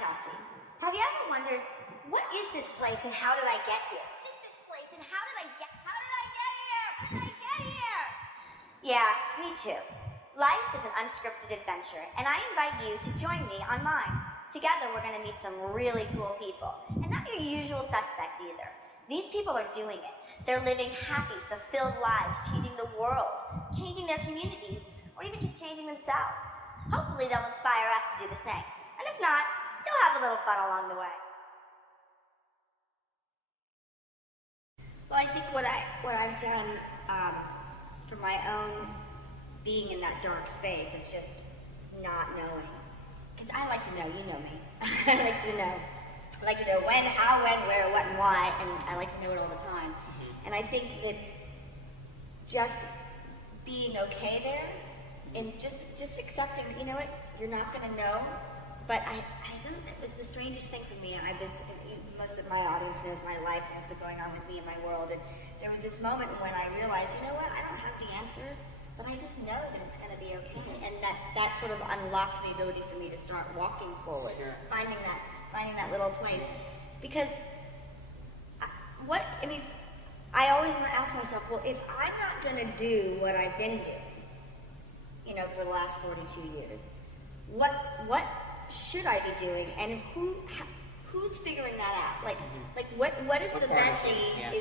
Chelsea. Have you ever wondered, what is this place and how did I get here? What is this place and how did I get here? How did I get here? Yeah, me too. Life is an unscripted adventure, and I invite you to join me on mine. Together, we're going to meet some really cool people, and not your usual suspects either. These people are doing it. They're living happy, fulfilled lives, changing the world, changing their communities, or even just changing themselves. Hopefully, they'll inspire us to do the same. And if not, you'll have a little fun along the way. Well, I think what I've done for my own being in that dark space of just not knowing, because I like to know, you know me. I like to know when, how, when, where, what, and why, and I like to know it all the time. Mm-hmm. And I think that just being okay there and just accepting, you know what, you're not going to know, but I don't, it was the strangest thing for me. Most of my audience knows my life and what's been going on with me in my world, and there was this moment when I realized, you know what, I don't have the answers, but I just know that it's going to be okay, and that sort of unlocked the ability for me to start walking forward, sure. finding that little place, because I always ask myself, well, if I'm not going to do what I've been doing, you know, for the last 42 years, what should I be doing, and who's figuring that out? Like what is the that thing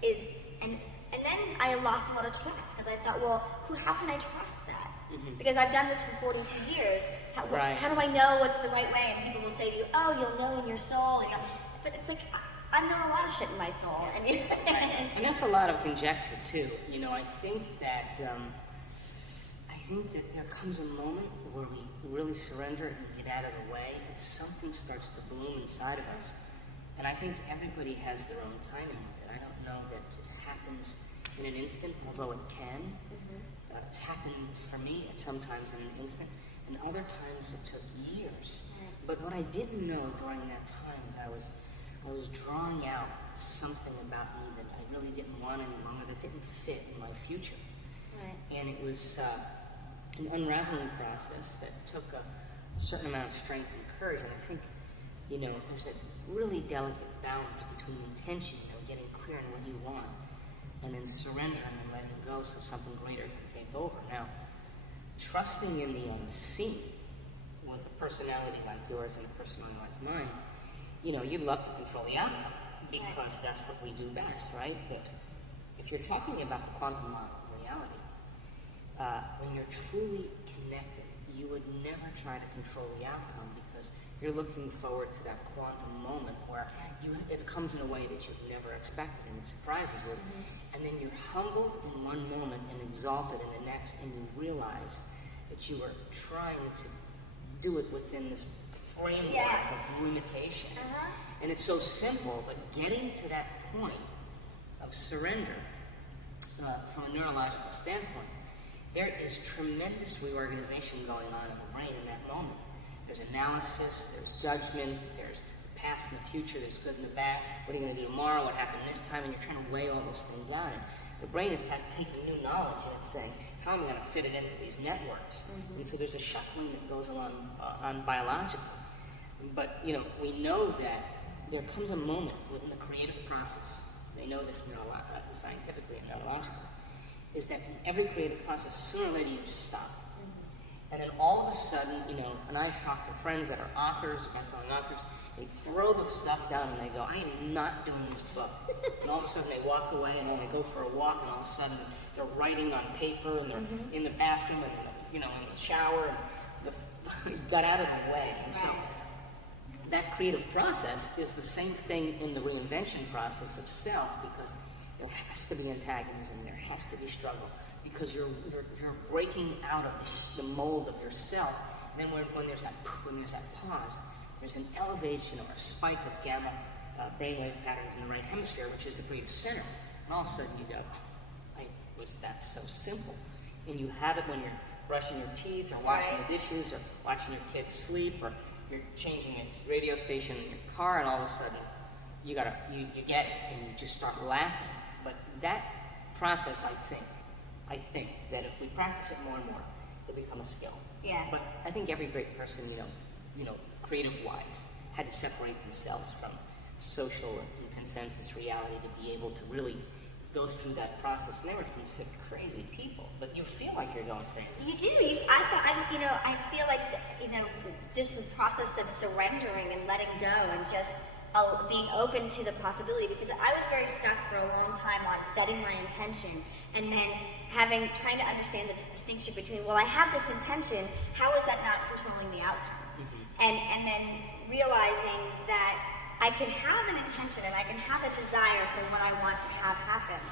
is and then I lost a lot of trust, because I thought, well, how can I trust that? Mm-hmm. Because I've done this for 42 years. How do I know what's the right way? And people will say to you, oh, you'll know in your soul. But it's like, I've known a lot of shit in my soul. And that's a lot of conjecture, too. You know, I think that there comes a moment where we really surrender and get out of the way, and something starts to bloom inside of us. And I think everybody has their own timing with it. I don't know that it happens in an instant, although it can. Mm-hmm. It's happened for me at sometimes in an instant, and other times it took years. Mm-hmm. But what I didn't know during that time is I was drawing out something about me that I really didn't want any longer, that didn't fit in my future. Right. And it was an unraveling process that took a certain amount of strength and courage. And I think, you know, there's a really delicate balance between intention and getting clear on what you want, and then surrendering and letting go so something greater can take over. Now, trusting in the unseen with a personality like yours and a personality like mine, you know, you'd love to control the outcome, because that's what we do best, right? But if you're talking about the quantum model of reality, when you're truly connected, you would never try to control the outcome, because you're looking forward to that quantum moment where it comes in a way that you've never expected, and it surprises you. Mm-hmm. And then you're humbled in one moment and exalted in the next, and you realize that you were trying to do it within this framework of limitation. Uh-huh. And it's so simple, but getting to that point of surrender, from a neurological standpoint, there is tremendous reorganization going on in the brain in that moment. There's analysis, there's judgment, there's the past and the future, there's good and the bad. What are you going to do tomorrow? What happened this time? And you're trying to weigh all those things out. And the brain is taking new knowledge and it's saying, how am I going to fit it into these networks? Mm-hmm. And so there's a shuffling that goes on biologically. But, you know, we know that there comes a moment within the creative process, they know this scientifically and neurologically, is that in every creative process, sooner or later you stop. And then all of a sudden, you know, and I've talked to friends that are authors, best-selling authors, they throw the stuff down and they go, I am not doing this book. And all of a sudden they walk away, and then they go for a walk, and all of a sudden they're writing on paper, and they're in the bathroom, and in the shower, and got out of the way. And so that creative process is the same thing in the reinvention process of self, because there has to be antagonism, there has to be struggle, because you're breaking out of the mold of yourself. And then when there's that pause, there's an elevation or a spike of gamma brainwave patterns in the right hemisphere, which is the creative center. And all of a sudden you go, was that so simple? And you have it when you're brushing your teeth, or washing the dishes, or watching your kids sleep, or you're changing a radio station in your car, and all of a sudden you get it, and you just start laughing. But that process, I think that if we practice it more and more, it'll become a skill. Yeah. But I think every great person, creative-wise, had to separate themselves from social and consensus reality to be able to really go through that process. And they were considered crazy people, but you feel like you're going crazy. You do. I feel like, this process of surrendering and letting go and just being open to the possibility, because I was very stuck for a long time on setting my intention and then trying to understand the distinction between, well, I have this intention, how is that not controlling the outcome? And then realizing that I can have an intention and I can have a desire for what I want to have happen.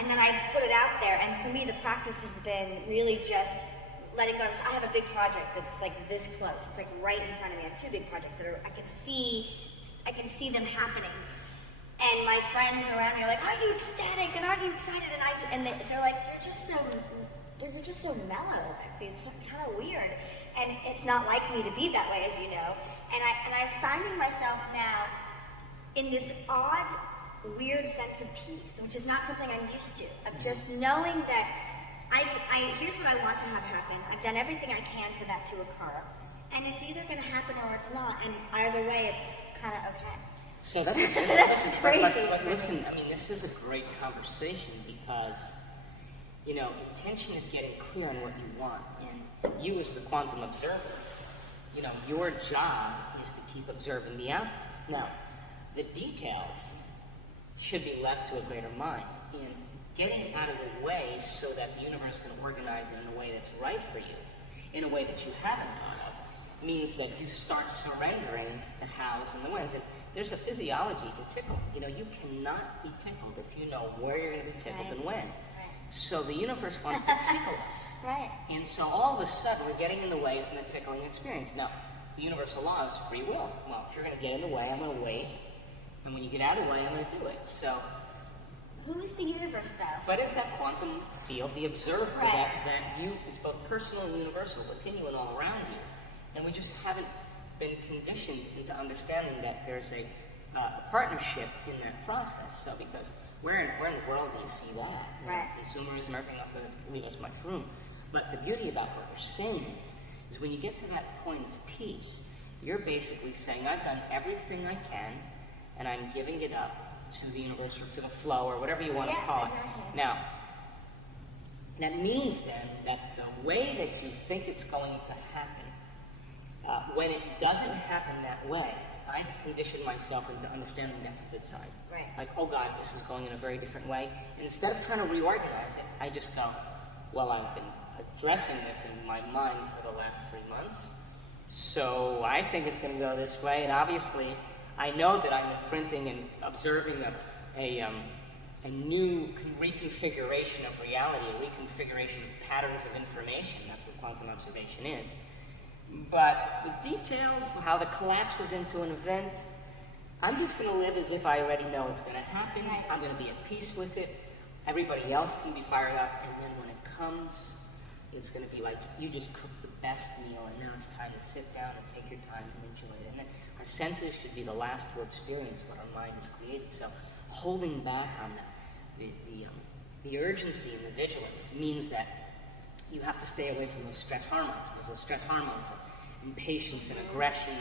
And then I put it out there, and for me the practice has been really just letting go. I have a big project that's like this close. It's like right in front of me. I have two big projects that I can see them happening. And my friends around me are like, aren't you ecstatic and aren't you excited? And they're like, you're just so mellow. It's kind of weird. And it's not like me to be that way, as you know. And I'm finding myself now in this odd, weird sense of peace, which is not something I'm used to, of just knowing that here's what I want to have happen. I've done everything I can for that to occur. And it's either going to happen or it's not. And either way, it's kind of okay. So that's crazy. But listen, this is a great conversation because, intention is getting clear on what you want. And you as the quantum observer, your job is to keep observing the outcome. Now, the details should be left to a greater mind. And getting out of the way so that the universe can organize it in a way that's right for you, in a way that you haven't thought of, means that you start surrendering the hows and the whens. And there's a physiology to tickle. You cannot be tickled if you know where you're going to be tickled and when. So the universe wants to tickle us. Right. And so all of a sudden we're getting in the way from the tickling experience. Now, the universal law is free will. Well, if you're going to get in the way, I'm going to wait. And when you get out of the way, I'm going to do it. So, who is the universe, though? but is that quantum field, the observer Right. that you is both personal and universal within you and all around you. And we just haven't been conditioned into understanding that there's a partnership in that process. So because where in the world do you see that? Right. Consumerism, everything else that leave us much room. But the beauty about what you're saying is when you get to that point of peace, you're basically saying, I've done everything I can, and I'm giving it up to the universe or to the flow or whatever you want to call it. Exactly. Now, that means then that the way that you think it's going to happen, when it doesn't happen that way, I've conditioned myself into understanding that's a good sign. Right. Like, oh God, this is going in a very different way. And instead of trying to reorganize it, I just go, well, I've been addressing this in my mind for the last 3 months, so I think it's going to go this way. And obviously, I know that I'm imprinting and observing a new reconfiguration of reality, a reconfiguration of patterns of information. That's what quantum observation is. But the details, how the collapses into an event, I'm just going to live as if I already know it's going to happen. I'm going to be at peace with it. Everybody else can be fired up. And then when it comes, it's going to be like you just cooked the best meal, and now it's time to sit down and take your time and enjoy it. And then our senses should be the last to experience what our mind has created. So holding back on the urgency and the vigilance means that you have to stay away from those stress hormones, because those stress hormones of impatience and aggression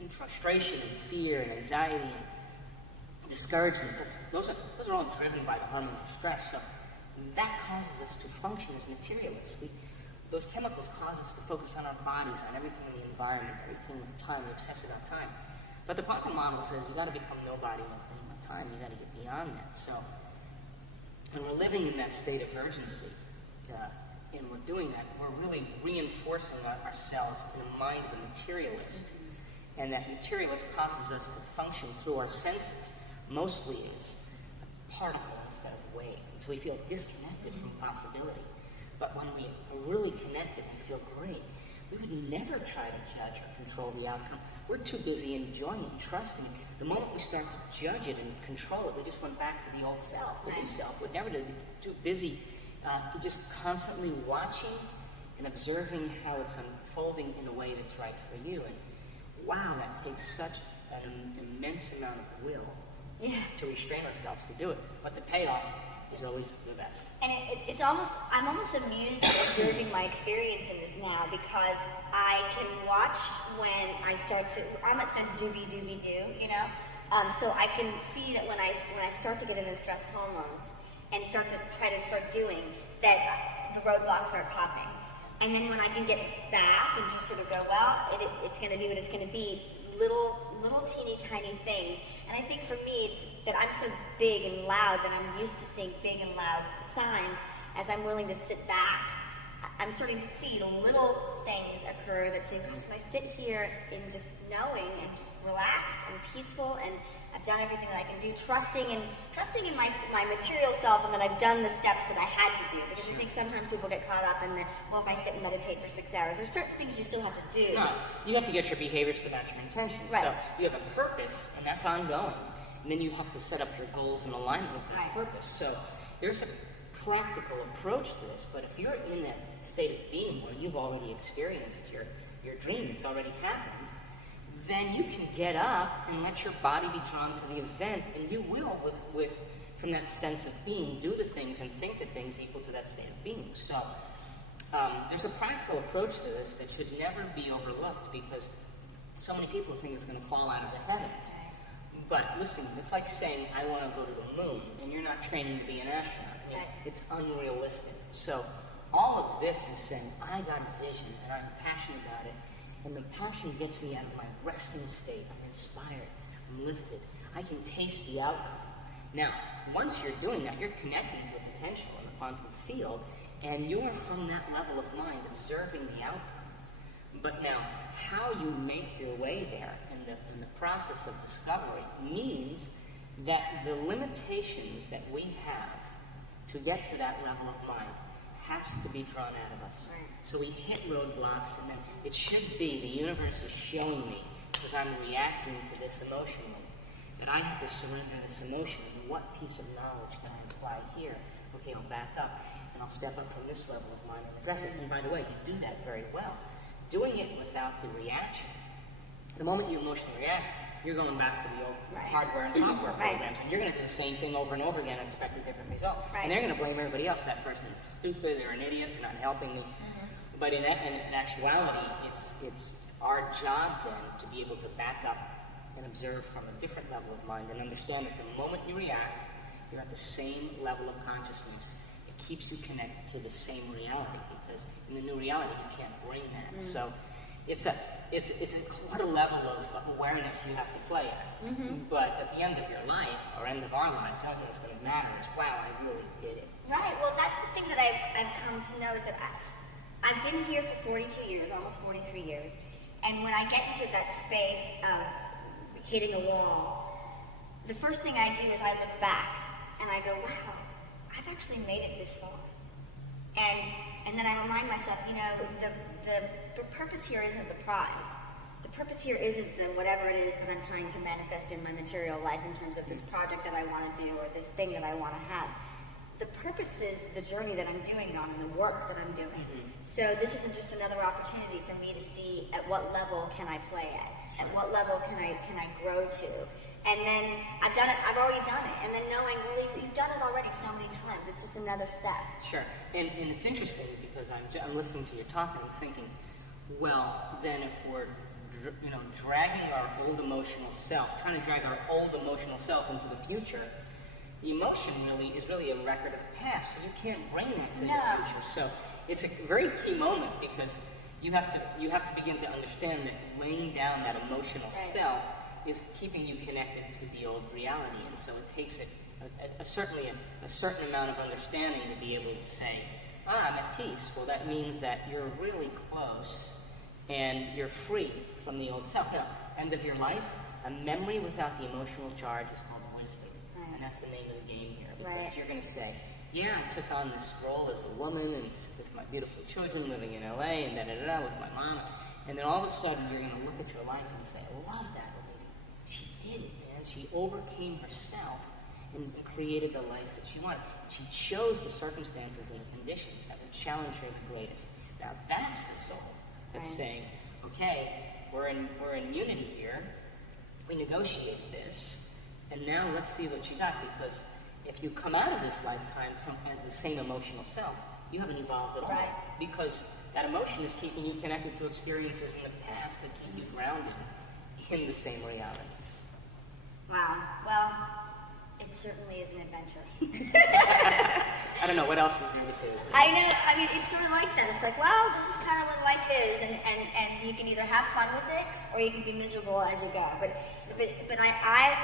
and frustration and fear and anxiety and discouragement, those are all driven by the hormones of stress. So that causes us to function as materialists. Those chemicals cause us to focus on our bodies, on everything in the environment, everything with time. We obsess about time. But the quantum model says you got to become nobody, no thing, no time. You got to get beyond that. So when we're living in that state of urgency, and we're doing that, we're really reinforcing ourselves in the mind of a materialist. And that materialist causes us to function through our senses, mostly as a particle instead of a wave. And so we feel disconnected from possibility. But when we are really connected, we feel great. We would never try to judge or control the outcome. We're too busy enjoying, trusting. The moment we start to judge it and control it, we just went back to the old self. The new self would never be too busy just constantly watching and observing how it's unfolding in a way that's right for you. And wow, that takes such an immense amount of will to restrain ourselves to do it. But the payoff is always the best. And I'm almost amused at observing my experience in this now, because I can watch when I start to, Amit says doobie doobie doo, you know? So I can see that when I start to get in the stress hormones and start doing, that the roadblocks start popping. And then when I can get back and just sort of go, well, it's going to be what it's going to be, little teeny tiny things. And I think for me, it's that I'm so big and loud that I'm used to seeing big and loud signs. As I'm willing to sit back, I'm starting to see the little things occur that say, gosh, when I sit here in just knowing and just relaxed and peaceful, and I've done everything that I can do, trusting in my material self, and that I've done the steps that I had to do. Because I think sometimes people get caught up in the, well, if I sit and meditate for 6 hours, there's certain things you still have to do. No, you have to get your behaviors to match your intentions. Right. So you have a purpose, and that's ongoing. And then you have to set up your goals in alignment with that purpose. So there's a practical approach to this, but if you're in that state of being where you've already experienced your dream, it's already happened, then you can get up and let your body be drawn to the event, and you will, with from that sense of being, do the things and think the things equal to that state of being. So there's a practical approach to this that should never be overlooked, because so many people think it's going to fall out of the heavens. But listen, it's like saying, I want to go to the moon, and you're not training to be an astronaut. I mean, it's unrealistic. So all of this is saying, I got a vision, and I'm passionate about it, and the passion gets me out of my resting state. I'm inspired. I'm lifted. I can taste the outcome. Now, once you're doing that, you're connecting to a potential in the quantum field, and you're from that level of mind observing the outcome. But now, how you make your way there in the process of discovery means that the limitations that we have to get to that level of mind has to be drawn out of us. Right. So we hit roadblocks, and then it should be the universe is showing me, because I'm reacting to this emotionally, that I have to surrender this emotion. And what piece of knowledge can I apply here? Okay, I'll back up, and I'll step up from this level of mind and address it. And by the way, you do that very well. Doing it without the reaction. The moment you emotionally react, you're going back to the old hardware and software programs, and you're going to do the same thing over and over again and expect a different result. Right. And they're going to blame everybody else. That person's stupid, they're an idiot, they're not helping me. But in actuality, it's our job then to be able to back up and observe from a different level of mind and understand that the moment you react, you're at the same level of consciousness. It keeps you connected to the same reality, because in the new reality, you can't bring that. So it's what a level of awareness you have to play at. But at the end of your life, or end of our lives, the only thing that's going to matter is, wow, I really did it. Right. Well, that's the thing that I've come to know, is that I've been here for 42 years, almost 43 years, and when I get into that space of hitting a wall, the first thing I do is I look back and I go, wow, I've actually made it this far. And then I remind myself, you know, the purpose here isn't the prize. The purpose here isn't the whatever it is that I'm trying to manifest in my material life in terms of this project that I want to do or this thing that I want to have. The purpose is the journey that I'm doing on and the work that I'm doing. So this isn't just another opportunity for me to see at what level can I play at what level can I grow to. And then I've already done it. And then knowing, well, you've done it already so many times. It's just another step. Sure. And it's interesting, because I'm listening to your talk and I'm thinking, well, then if we're dragging our old emotional self, trying to drag our old emotional self into the future, the emotion is really a record of the past, so you can't bring that to the future. So it's a very key moment, because you have to begin to understand that laying down that emotional self is keeping you connected to the old reality, and so it takes certainly a certain amount of understanding to be able to say, I'm at peace. Well, that means that you're really close and you're free from the old self. Now, end of your life, a memory without the emotional charge is called wisdom, and that's the name of the game here, because you're going to say, yeah, I took on this role as a woman and with my beautiful children living in LA and da-da-da-da with my mom, and then all of a sudden you're going to look at your life and say, I love that lady. She did it, man. She overcame herself and created the life that she wanted. She chose the circumstances and the conditions that would challenge her the greatest. Now that's the soul that's saying, okay, we're in unity here. We negotiated this, and now let's see what you got, because if you come out of this lifetime from as the same emotional self, you haven't evolved at all. Right. Because that emotion is keeping you connected to experiences in the past that keep you grounded in the same reality. Wow. Well, it certainly is an adventure. I don't know, what else is there to do? I know. I mean, it's sort of like that. It's like, well, this is kind of what life is, and you can either have fun with it or you can be miserable as you go. But I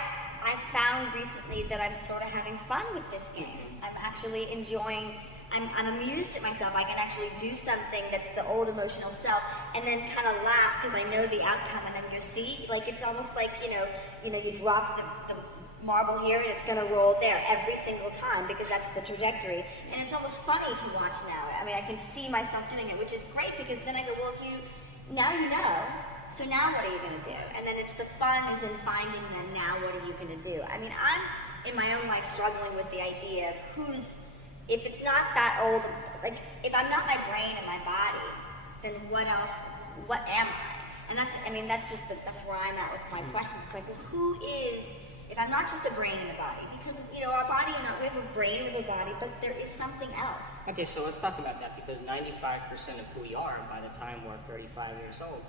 found recently that I'm sort of having fun with this game. I'm actually enjoying. I'm amused at myself. I can actually do something that's the old emotional self, and then kind of laugh because I know the outcome, and then you see, like it's almost like you drop the marble here and it's going to roll there every single time because that's the trajectory, and it's almost funny to watch now. I mean, I can see myself doing it, which is great because then I go, well, now you know. So now what are you going to do? And then it's the fun is in finding them. Now what are you going to do? I mean, I'm in my own life struggling with the idea of if it's not that old, like if I'm not my brain and my body, then what else? What am I? And that's where I'm at with my questions. It's like, well, who is? If I'm not just a brain and a body, because our body, we have a brain, we have a body, but there is something else. Okay, so let's talk about that because 95% of who we are by the time we're 35 years old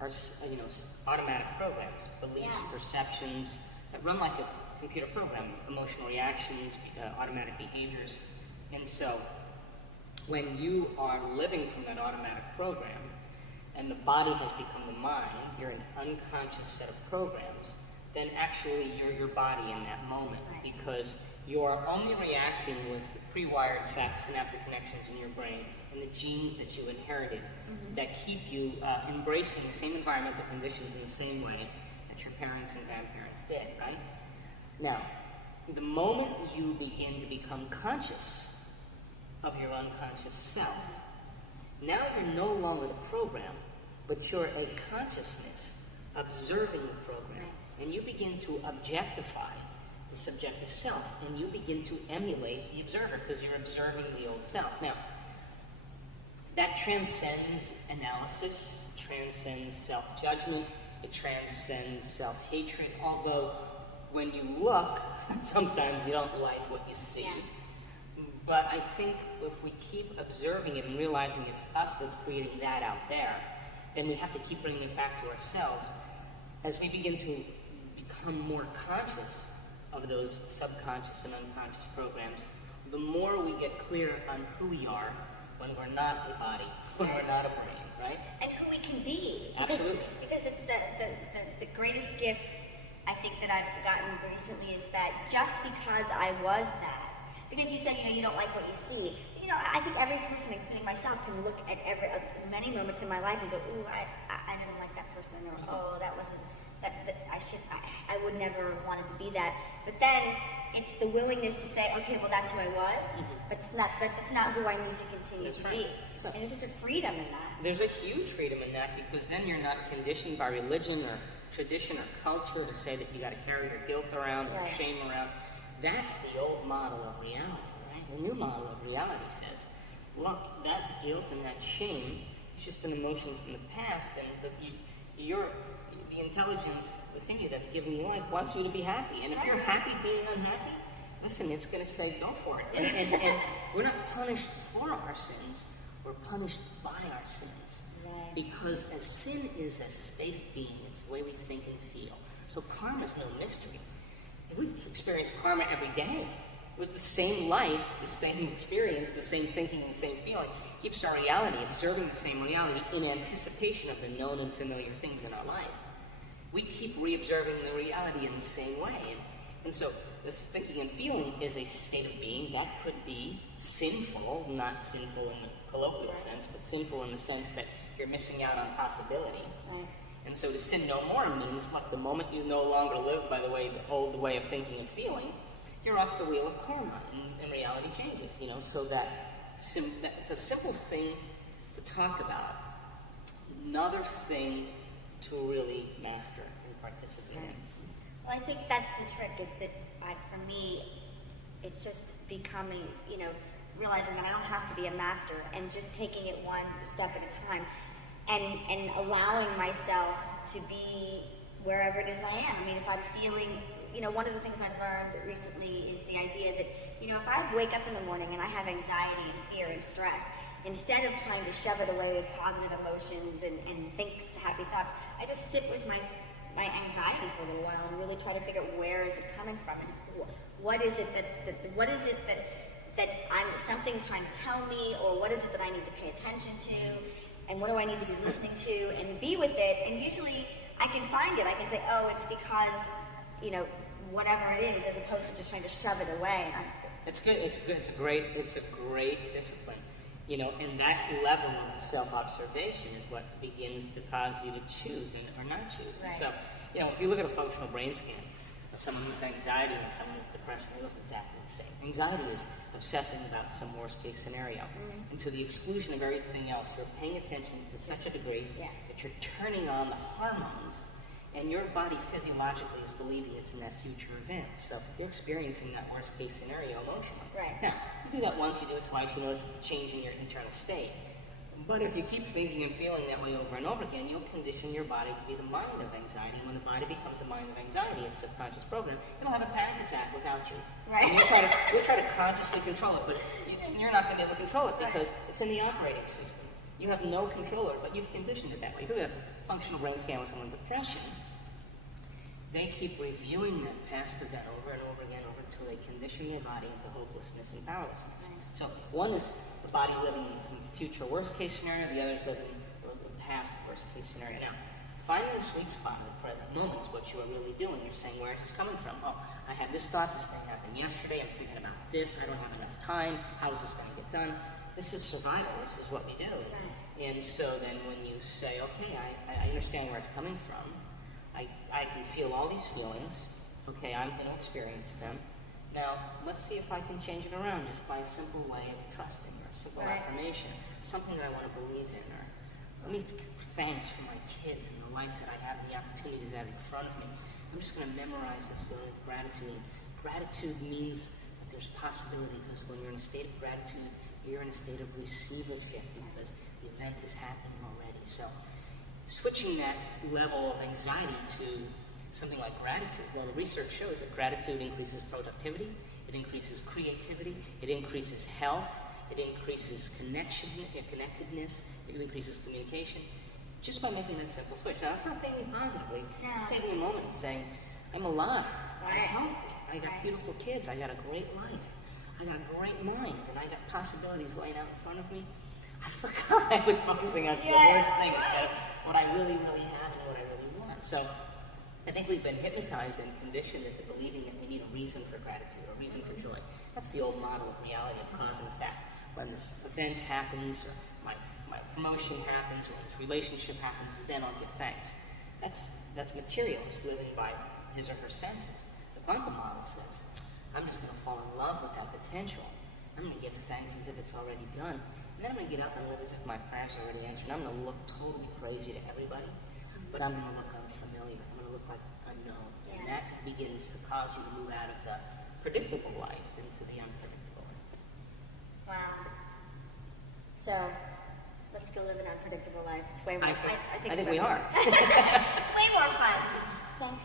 are automatic programs, beliefs, perceptions that run like a computer program, emotional reactions, automatic behaviors. And so when you are living from that automatic program and the body has become the mind, you're an unconscious set of programs, then actually you're your body in that moment because you are only reacting with the pre-wired synaptic connections in your brain and the genes that you inherited that keep you embracing the same environmental conditions in the same way that your parents and grandparents did, right? Now, the moment you begin to become conscious of your unconscious self, now you're no longer the program, but you're a consciousness observing the program, and you begin to objectify the subjective self, and you begin to emulate the observer because you're observing the old self. Now, that transcends analysis, transcends self-judgment, it transcends self-hatred, although when you look, sometimes you don't like what you see. Yeah. But I think if we keep observing it and realizing it's us that's creating that out there, then we have to keep bringing it back to ourselves. As we begin to become more conscious of those subconscious and unconscious programs, the more we get clear on who we are when we're not a body, when we're not a brain, right? And who we can be. Absolutely. Because it's the greatest gift I think that I've gotten recently is that just because I was that, because you said, you don't like what you see, I think every person, including myself, can look at many moments in my life and go, ooh, I didn't like that person, or oh, that wasn't, I would never have wanted to be that. But then it's the willingness to say, okay, well, that's who I was, but that's not who I need to continue to be. So, and there's such a freedom in that. There's a huge freedom in that because then you're not conditioned by religion or tradition or culture to say that you got to carry your guilt around or shame around. That's the old model of reality, right? The new model of reality says, look, that guilt and that shame is just an emotion from the past, and the intelligence within you that's giving you life wants you to be happy. And if you're happy being unhappy, listen, it's going to say go for it. And we're not punished for our sins, we're punished by our sins. Right. Because as sin is a state of being, it's the way we think and feel. So karma is no mystery. We experience karma every day. With the same life, the same experience, the same thinking and the same feeling, keeps our reality, observing the same reality in anticipation of the known and familiar things in our life. We keep re-observing the reality in the same way. And so this thinking and feeling is a state of being that could be sinful, not sinful in the colloquial sense, but sinful in the sense that you're missing out on possibility. Right. And so to sin no more means, like, the moment you no longer live by the old way of thinking and feeling, you're off the wheel of karma, and reality changes, so that it's a simple thing to talk about. Another thing to really master and participate in. Well, I think that's the trick, is that for me, it's just becoming, realizing that I don't have to be a master and just taking it one step at a time and allowing myself to be wherever it is I am. I mean, if I'm feeling, one of the things I've learned recently is the idea that, if I wake up in the morning and I have anxiety and fear and stress, instead of trying to shove it away with positive emotions and think happy thoughts, I just sit with my anxiety for a little while and really try to figure out where is it coming from and what is it that something's trying to tell me, or what is it that I need to pay attention to, and what do I need to be listening to, and be with it. And usually I can find it. I can say, oh, it's because, whatever it is, as opposed to just trying to shove it away. It's good. It's good. It's a great discipline. And that level of self-observation is what begins to cause you to choose or not choose. Right. And so, if you look at a functional brain scan of someone with anxiety and someone with depression, they look exactly the same. Anxiety is obsessing about some worst-case scenario. Mm-hmm. And to the exclusion of everything else, you're paying attention to such a degree that you're turning on the hormones, and your body physiologically is believing it's in that future event. So you're experiencing that worst-case scenario emotionally. Right. Now, you do that once, you do it twice, you notice a change in your internal state. But if you keep thinking and feeling that way over and over again, you'll condition your body to be the mind of anxiety. And when the body becomes the mind of anxiety, it's a subconscious program, it'll have a panic attack without you. Right. And you'll try to consciously control it, but you're not going to be able to control it because it's in the operating system. You have no control over it, but you've conditioned it that way. You have a functional brain scan with someone with depression. They keep reviewing that past event over and over again until they condition their body into hopelessness and powerlessness. Right. So one is the body living in some future worst-case scenario, the other is living in the past worst-case scenario. Now, finding the sweet spot in the present moment is what you are really doing. You're saying, where is this coming from? Oh, I had this thought, this thing happened yesterday, I'm thinking about this, I don't have enough time, how is this going to get done? This is survival, this is what we do. Right. And so then when you say, okay, I understand where it's coming from, I can feel all these feelings. Okay, I'm going to experience them. Now, let's see if I can change it around just by a simple way of trusting or a simple affirmation, something that I want to believe in. Or let me thanks for my kids and the life that I have and the opportunities I have in front of me. I'm just going to memorize this feeling of gratitude. Gratitude means that there's possibility, because when you're in a state of gratitude, you're in a state of receivership because the event is happening already. So switching that level of anxiety to something like gratitude. Well, the research shows that gratitude increases productivity, it increases creativity, it increases health, it increases connectedness, it increases communication, just by making that simple switch. Now, it's not thinking positively. It's taking a moment and saying, I'm alive, I'm healthy, I got beautiful kids, I got a great life, I got a great mind, and I got possibilities laying out in front of me. I forgot I was focusing on the worst thing instead of what I really, really have and what I really want. So I think we've been hypnotized and conditioned into believing that we need a reason for gratitude, a reason for joy. That's the old model of reality of cause and effect. When this event happens, or my promotion happens, or this relationship happens, then I'll give thanks. That's materialist, living by his or her senses. The quantum model says, I'm just going to fall in love with that potential. I'm going to give thanks as if it's already done. And then I'm going to get up and live as if my prayers are already answered. I'm going to look totally crazy to everybody, but I'm going to look unfamiliar. I'm going to look like unknown. And that begins to cause you to move out of the predictable life into the unpredictable. Wow. So, let's go live an unpredictable life. It's way more fun. I think we are. It's way more fun. Thanks.